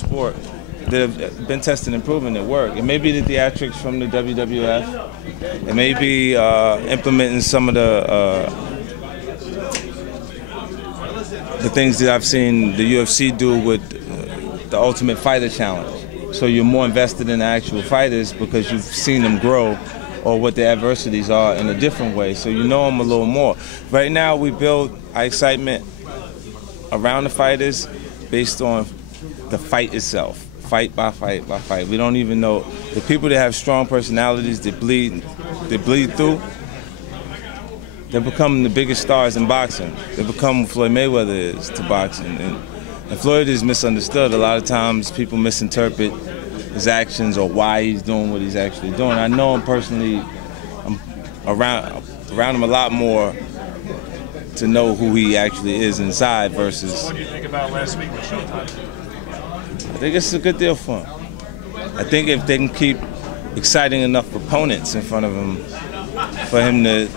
sport that have been tested and proven that work. It may be the theatrics from the WWF. It may be implementing some of the things that I've seen the UFC do with the Ultimate Fighter Challenge. So you're more invested in the actual fighters because you've seen them grow or what the adversities are in a different way. So you know them a little more. Right now we build our excitement around the fighters based on the fight itself. Fight by fight by fight. We don't even know the people that have strong personalities that bleed through. They're becoming the biggest stars in boxing. They become what Floyd Mayweather is to boxing. And Floyd is misunderstood. A lot of times people misinterpret his actions or why he's doing what he's actually doing. I know him personally. I'm around him a lot more to know who he actually is inside versus. What do you think about last week with Showtime? I think it's a good deal for him. I think if they can keep exciting enough opponents in front of him for him to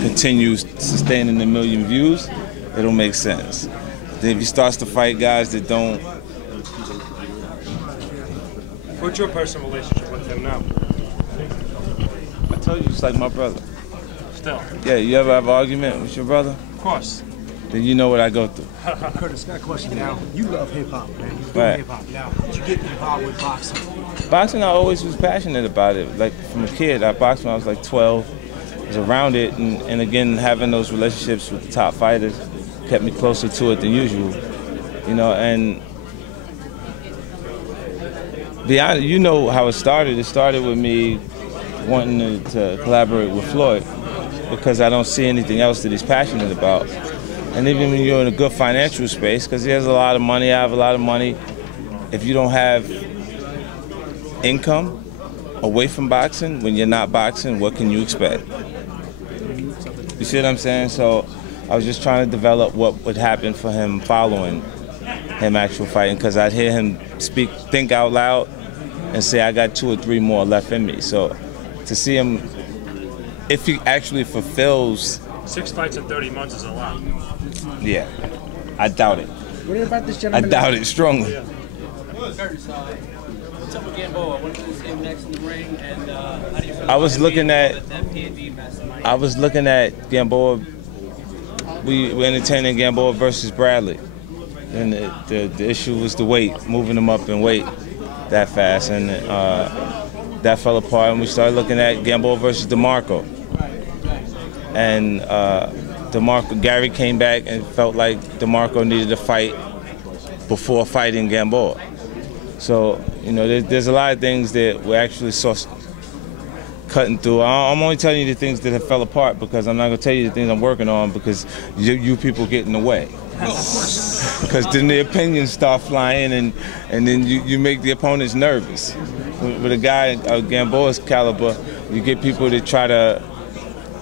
continue sustaining a million views, it'll make sense. Then if he starts to fight guys that don't. What's your personal relationship with him now? I told you, it's like my brother. Still? Yeah, you ever have an argument with your brother? Of course. Then you know what I go through. Curtis, got a question now. You love hip-hop, man. You do Right. hip-hop. Now, did you get involved with boxing? Boxing, I always was passionate about it. Like from a kid, I boxed when I was like 12. I was around it, and again, having those relationships with the top fighters kept me closer to it than usual. You know, and be honest, you know how it started. It started with me wanting to collaborate with Floyd because I don't see anything else that he's passionate about. And even when you're in a good financial space, because he has a lot of money, I have a lot of money, if you don't have income away from boxing, when you're not boxing, what can you expect? You see what I'm saying? So I was just trying to develop what would happen for him following him actual fighting, because I'd hear him think out loud and say, I got 2 or 3 more left in me. So to see him, if he actually fulfills 6 fights in 30 months is a lot. Yeah, I doubt it. What about this I gentleman? doubt it strongly. What's up with Gamboa? What do you see him next in the ring? And how do you feel I was looking at at Gamboa. We were entertaining Gamboa versus Bradley, and the issue was the weight, moving him up in weight that fast, and that fell apart. And we started looking at Gamboa versus DeMarco, and Gary came back and felt like DeMarco needed to fight before fighting Gamboa. So, you know, there's a lot of things that we're actually cutting through. I'm only telling you the things that have fell apart because I'm not going to tell you the things I'm working on because you people get in the way. Because then the opinions start flying and then you make the opponents nervous. With a guy of Gamboa's caliber, you get people that try to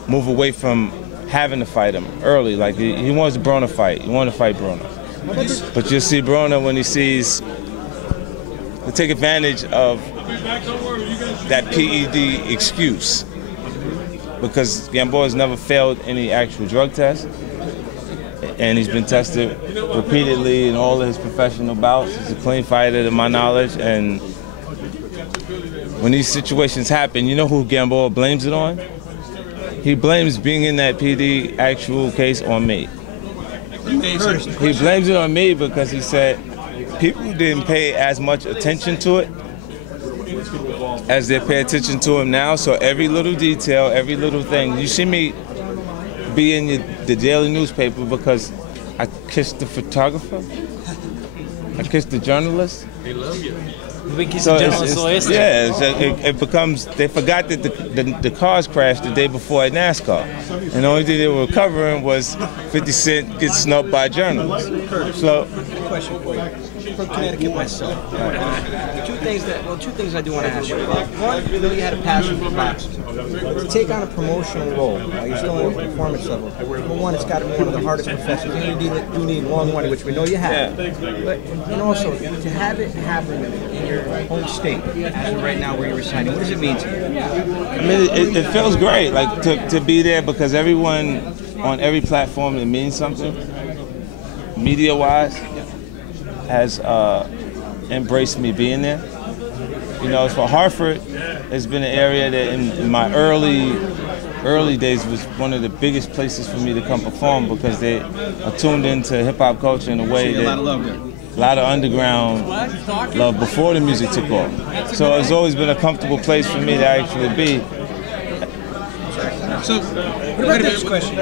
move away from having to fight him early. Like he wants Broner to fight. He wants to fight Broner. But you'll see Broner when he sees, he'll take advantage of that PED excuse. Because Gamboa's never failed any actual drug test. And he's been tested repeatedly in all of his professional bouts. He's a clean fighter to my knowledge. And when these situations happen, you know who Gamboa blames it on? He blames being in that PD actual case on me. He blames it on me because he said people didn't pay as much attention to it as they pay attention to him now. So every little detail, every little thing. You see me be in the daily newspaper because I kissed the photographer, I kissed the journalist. They love you. So it becomes, they forgot that the cars crashed the day before at NASCAR. And the only thing they were covering was 50 Cent gets snubbed by journalists. So, Question for you. From Connecticut myself. Two things I do want to ask you. One, you know you had a passion for boxing. To take on a promotional role while you're still at a performance level, number one, it's got to be one of the hardest professions. You do need long money, which we know you have. But and also, to have it happen in your home state, as of right now where you're residing, what does it mean to you? I mean, it feels great, like to be there because everyone on every platform that means something, media-wise, has embraced me being there. You know, for Hartford, it's been an area that in my early days was one of the biggest places for me to come perform because they are tuned into hip hop culture in a way that a lot of underground love before the music took off. So it's always been a comfortable place for me to actually be. So, what about next question?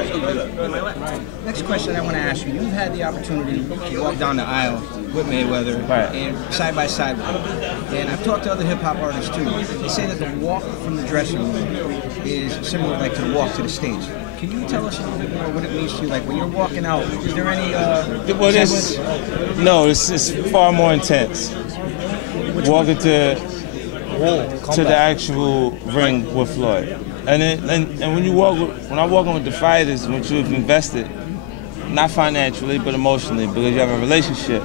Next question I want to ask you. You've had the opportunity to walk down the aisle with Mayweather and side by side with him. And I've talked to other hip hop artists too. They say that the walk from the dressing room is similar like to the walk to the stage. Can you tell us a little bit more what it means to you? Like when you're walking out, is there any no, it's far more intense. Walking to the actual ring with Floyd. And when I walk in with the fighters, when you've invested, not financially but emotionally, because you have a relationship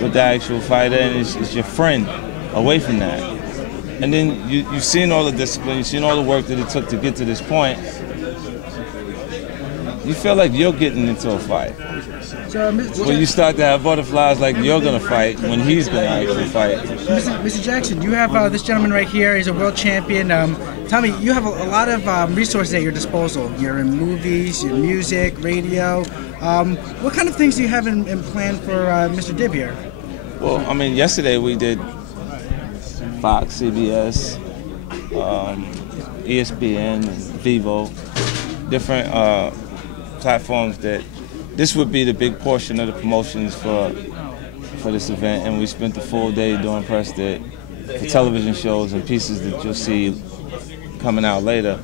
with the actual fighter and it's your friend away from that. And then you've seen all the discipline, you've seen all the work that it took to get to this point. You feel like you're getting into a fight. When you start to have butterflies like you're going to fight when he's going to actually fight. Mr. Jackson, you have this gentleman right here. He's a world champion. Tell me, you have a lot of resources at your disposal. You're in movies, your music, radio. What kind of things do you have in plan for Mr. Dib here? Well, I mean, yesterday we did Fox, CBS, ESPN, Vivo, different platforms that this would be the big portion of the promotions for this event, and we spent the full day doing press that for television shows and pieces that you'll see coming out later.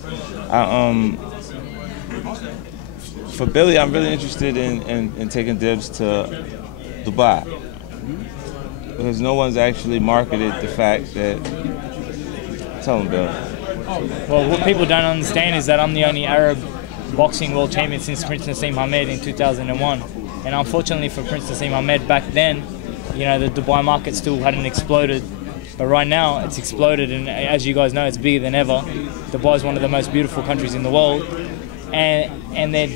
For Billy, I'm really interested in taking Dibs to Dubai because no one's actually marketed the fact that. Tell him, Billy. Well, what people don't understand is that I'm the only Arab boxing world champion since Prince Nassim Hamed in 2001. And unfortunately for Prince Nassim Hamed back then, you know, the Dubai market still hadn't exploded. But right now it's exploded, and as you guys know, it's bigger than ever. Dubai is one of the most beautiful countries in the world. And they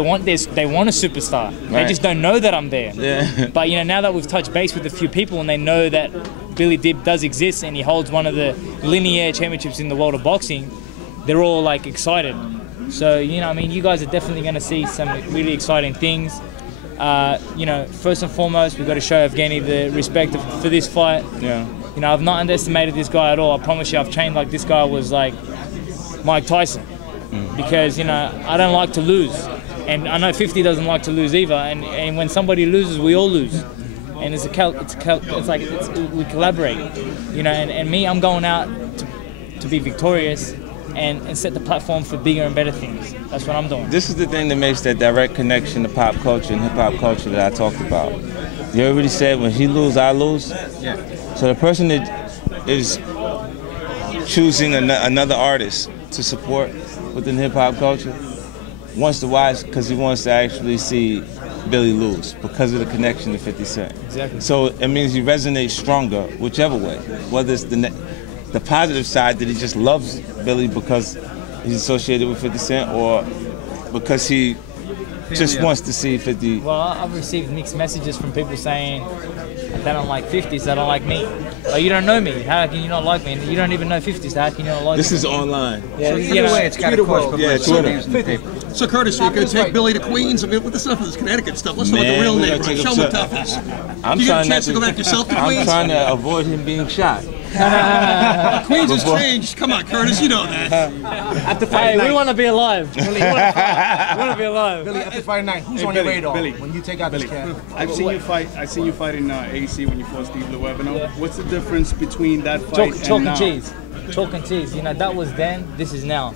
want a superstar. Right. They just don't know that I'm there. Yeah. But you know, now that we've touched base with a few people and they know that Billy Dib does exist and he holds one of the linear championships in the world of boxing, they're all like excited. So, you know, I mean, you guys are definitely going to see some really exciting things. You know, first and foremost, we've got to show Evgeny the respect for this fight. Yeah. You know, I've not underestimated this guy at all. I promise you, I've trained like this guy was like Mike Tyson. Because, you know, I don't like to lose. And I know 50 doesn't like to lose either. And when somebody loses, we all lose. And we collaborate. You know, and me, I'm going out to be victorious. And set the platform for bigger and better things. That's what I'm doing. This is the thing that makes that direct connection to pop culture and hip-hop culture that I talked about. You already said, when he lose, I lose. Yeah. So the person that is choosing another artist to support within hip-hop culture wants to watch because he wants to actually see Billy lose because of the connection to 50 Cent. Exactly. So it means he resonates stronger whichever way, whether it's the positive side that he just loves Billy because he's associated with 50 Cent, or because he just wants to see 50. Well, I've received mixed messages from people saying they don't like 50s, they don't like me. Like, you don't know me, how can you not like me? And you don't even know 50s, how can you not like This me? is online. Yeah, So either way, it's got to cost. Yeah, Twitter. So Curtis, are you going to take Billy to Queens? I mean, what the stuff of this Connecticut stuff? Let's know what the real name is. Show him what tough is. You get a chance to go back yourself to Queens? I'm trying to avoid him being shot. Queens has changed. Come on, Curtis, you know that. After fight night, we want to be alive. Billy, We want to be alive. Billy, after fight night, who's on your radar when you take out this cat? I've seen you fight in AC when you fought Steve Lewevno. Yeah. What's the difference between that fight and now? Chalk and cheese. You know, that was then, this is now.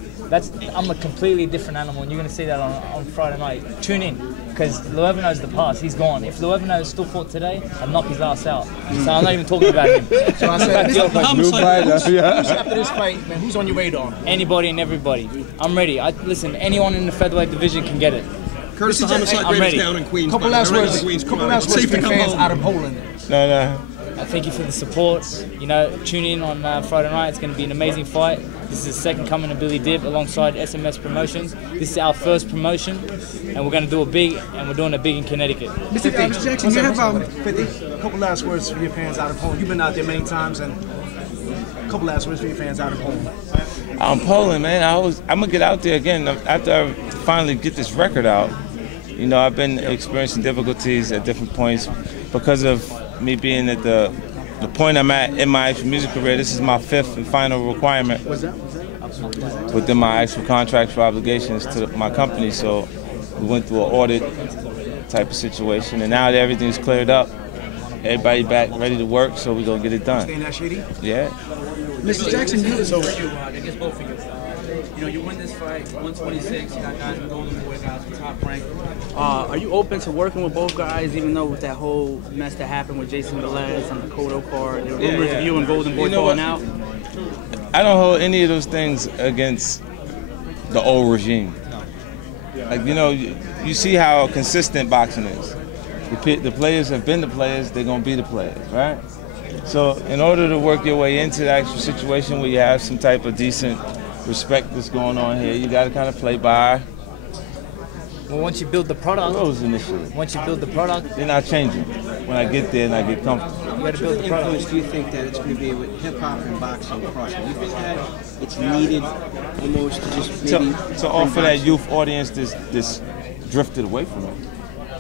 I'm a completely different animal, and you're going to see that on Friday night. Tune in, because Lewevno's the past. He's gone. If Lewevno still fought today, I'd knock his ass out. So I'm not even talking about him. So I said, after this fight, man, who's on your radar? Anybody and everybody. I'm ready. Listen, anyone in the featherweight division can get it. Curtis, the homicide rate is down in Queens. Couple last words for the fans out of Poland. No. Thank you for the support. You know, tune in on Friday night. It's going to be an amazing fight. This is the second coming of Billy Dib alongside SMS Promotions. This is our first promotion, and we're going to do a big, and we're doing a big in Connecticut. Mr. Jackson, you have 50. A couple last words for your fans out of home. You've been out there many times, and a couple last words for your fans out of home. I'm Poland, man. I'm gonna get out there again after I finally get this record out. You know, I've been experiencing difficulties at different points because of me being at the point I'm at in my actual music career. This is my 5th and final requirement within my actual contractual obligations to my company. So we went through an audit type of situation, and now that everything's cleared up, everybody back ready to work, so we're gonna get it done. Staying that shady? Yeah. Mr. Jackson, So for you, I guess both of you. You know, you win this fight, 126. You got guys in Golden Boy, guys in top rank. Are you open to working with both guys, even though with that whole mess that happened with Jason Velez and the Kodo card, the rumors of you and Golden Boy falling out? I don't hold any of those things against the old regime. Like, you know, you see how consistent boxing is. The players have been the players, they're gonna be the players, right? So in order to work your way into the actual situation where you have some type of decent respect that's going on here, you gotta kind of play by. Well, once you build the product, rules initially. Once you build the product, they're not changing. When I get there and I get comfortable. What influence do you think that it's going to be with hip hop and boxing crossing? Do you think that it's needed almost to just maybe to offer that youth audience this drifted away from it?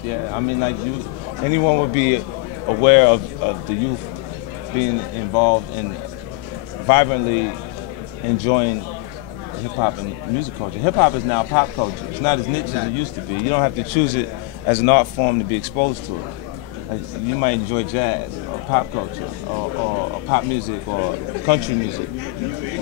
Yeah, I mean, like anyone would be aware of the youth being involved in vibrantly enjoying hip-hop and music culture. Hip-hop is now pop culture. It's not as niche as it used to be. You don't have to choose it as an art form to be exposed to it. Like, you might enjoy jazz or pop culture or pop music or country music,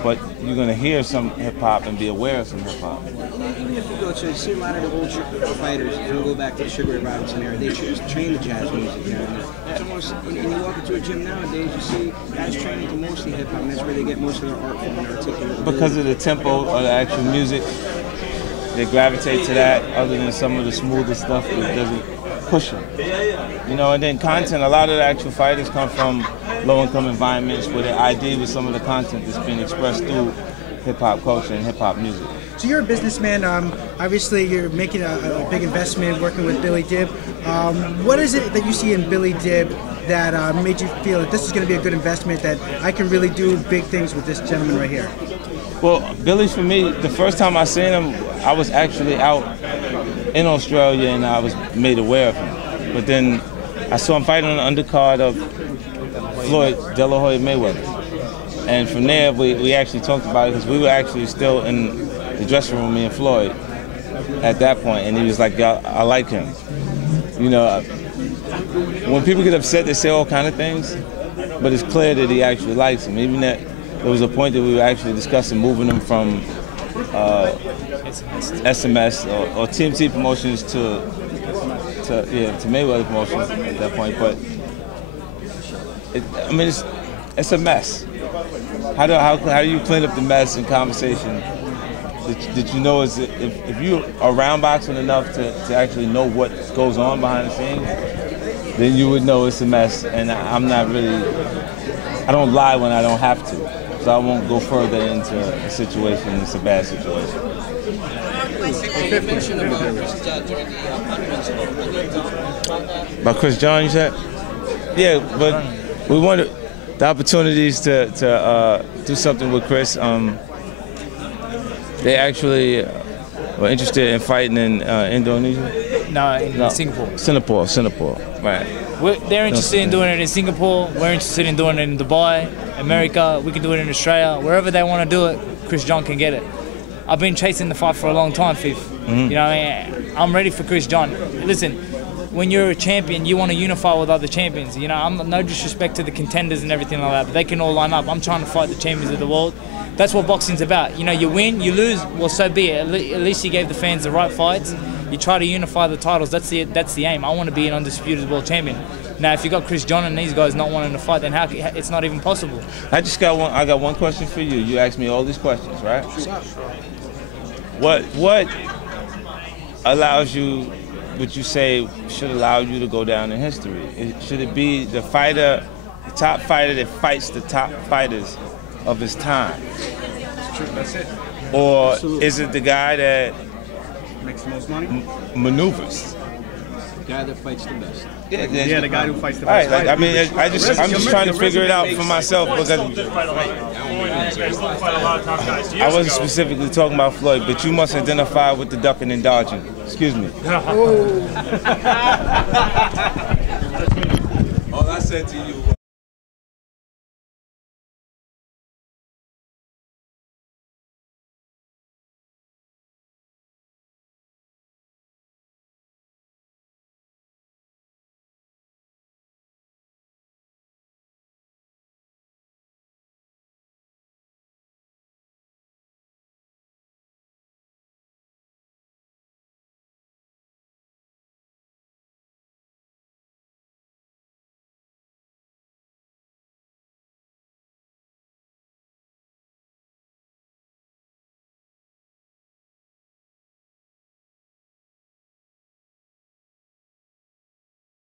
but you're going to hear some hip-hop and be aware of some hip-hop. Even if you go to see a lot of the old fighters, if you go back to the Sugar Ray Robinson era, they just train the jazz music. You know? It's almost, when you walk into a gym nowadays, you see guys training to mostly hip-hop, and that's where they get most of their art from and articulate. Because of the tempo of the actual music, they gravitate to that, other than some of the smoother stuff that doesn't push them. You know, and then content, a lot of the actual fighters come from low-income environments where they ID with some of the content that's being expressed through hip-hop culture and hip-hop music. So you're a businessman. Obviously, you're making a big investment working with Billy Dib. What is it that you see in Billy Dib that made you feel that this is going to be a good investment, that I can really do big things with this gentleman right here? Well, Billy, for me, the first time I seen him, I was actually out in Australia and I was made aware of him. But then I saw him fighting on the undercard of Floyd Mayweather. And from there, we actually talked about it because we were actually still in the dressing room, me and Floyd, at that point. And he was like, I like him. You know, when people get upset, they say all kind of things, but it's clear that he actually likes him. Even that there was a point that we were actually discussing moving him from SMS or TMT Promotions to Mayweather Promotions at that point. But it's a mess. How do you clean up the mess in conversation that you know is if you're around boxing enough to actually know what goes on behind the scenes, then you would know it's a mess. And I don't lie when I don't have to. So I won't go further into a situation that's a bad situation. You mentioned About Chris John, you said? Yeah, but we wanted the opportunities to do something with Chris. They actually were interested in fighting in Indonesia? No, Singapore. Singapore, right. They're interested in doing it in Singapore. We're interested in doing it in Dubai, America. We can do it in Australia. Wherever they want to do it, Chris John can get it. I've been chasing the fight for a long time, Fifth. Mm-hmm. You know, I mean, I'm ready for Chris John. Listen, when you're a champion, you want to unify with other champions. You know, I'm no disrespect to the contenders and everything like that, but they can all line up. I'm trying to fight the champions of the world. That's what boxing's about. You know, you win, you lose, well, so be it. At least you gave the fans the right fights. You try to unify the titles. That's the aim. I want to be an undisputed world champion. Now, if you got Chris John and these guys not wanting to fight, then it's not even possible. I got one question for you. You asked me all these questions, right? What allows you? Would you say should allow you to go down in history? Should it be the top fighter that fights the top fighters of his time? True, that's it. Or is it the guy that Makes the most money? maneuvers? The guy that fights the best. Yeah, the guy who fights the Right, best. like, I mean, I'm just trying to figure it out for myself because Fight a lot of top guys. I wasn't specifically talking about Floyd, but you must identify with the ducking and dodging. Excuse me. All I said to you was